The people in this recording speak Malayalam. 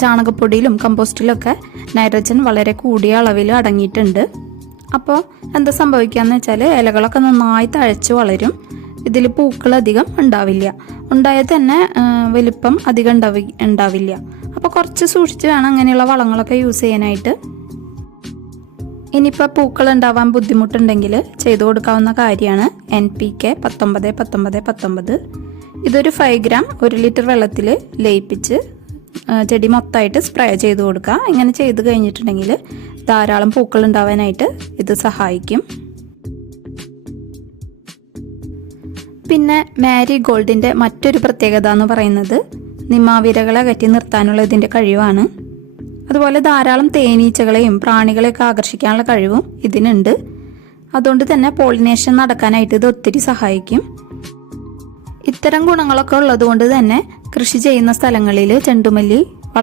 ചാണകപ്പൊടിയിലും കമ്പോസ്റ്റിലൊക്കെ നൈട്രജൻ വളരെ കൂടിയ അളവിൽ അടങ്ങിയിട്ടുണ്ട്. അപ്പോൾ എന്താ സംഭവിക്കാന്ന് വെച്ചാൽ ഇലകളൊക്കെ നന്നായി തഴച്ച് വളരും. ഇതിൽ പൂക്കൾ അധികം ഉണ്ടാവില്ല. ഉണ്ടായാൽ തന്നെ വലിപ്പം അധികം ഉണ്ടാവി ഉണ്ടാവില്ല. അപ്പോൾ കുറച്ച് സൂക്ഷിച്ച് വേണം അങ്ങനെയുള്ള വളങ്ങളൊക്കെ യൂസ് ചെയ്യാനായിട്ട്. ഇനിയിപ്പോൾ പൂക്കൾ ഉണ്ടാവാൻ ബുദ്ധിമുട്ടുണ്ടെങ്കിൽ ചെയ്തു കൊടുക്കാവുന്ന കാര്യമാണ് എൻ പി കെ പത്തൊമ്പത് പത്തൊമ്പത് പത്തൊമ്പത്. ഇതൊരു ഫൈവ് ഗ്രാം ഒരു ലിറ്റർ വെള്ളത്തിൽ ലയിപ്പിച്ച് ചെടി മൊത്തമായിട്ട് സ്പ്രേ ചെയ്ത് കൊടുക്കുക. ഇങ്ങനെ ചെയ്ത് കഴിഞ്ഞിട്ടുണ്ടെങ്കിൽ ധാരാളം പൂക്കൾ ഉണ്ടാവാനായിട്ട് ഇത് സഹായിക്കും. പിന്നെ മാരി ഗോൾഡിന്റെ മറ്റൊരു പ്രത്യേകത എന്ന് പറയുന്നത് നിമാവിരകളെ അകറ്റി നിർത്താനുള്ള ഇതിന്റെ കഴിവാണ്. അതുപോലെ ധാരാളം തേനീച്ചകളെയും പ്രാണികളെയൊക്കെ ആകർഷിക്കാനുള്ള കഴിവും ഇതിനുണ്ട്. അതുകൊണ്ട് തന്നെ പോളിനേഷൻ നടക്കാനായിട്ട് ഇത് ഒത്തിരി സഹായിക്കും. ഇത്തരം ഗുണങ്ങളൊക്കെ ഉള്ളതുകൊണ്ട് തന്നെ കൃഷി ചെയ്യുന്ന സ്ഥലങ്ങളിൽ ചെണ്ടുമല്ലി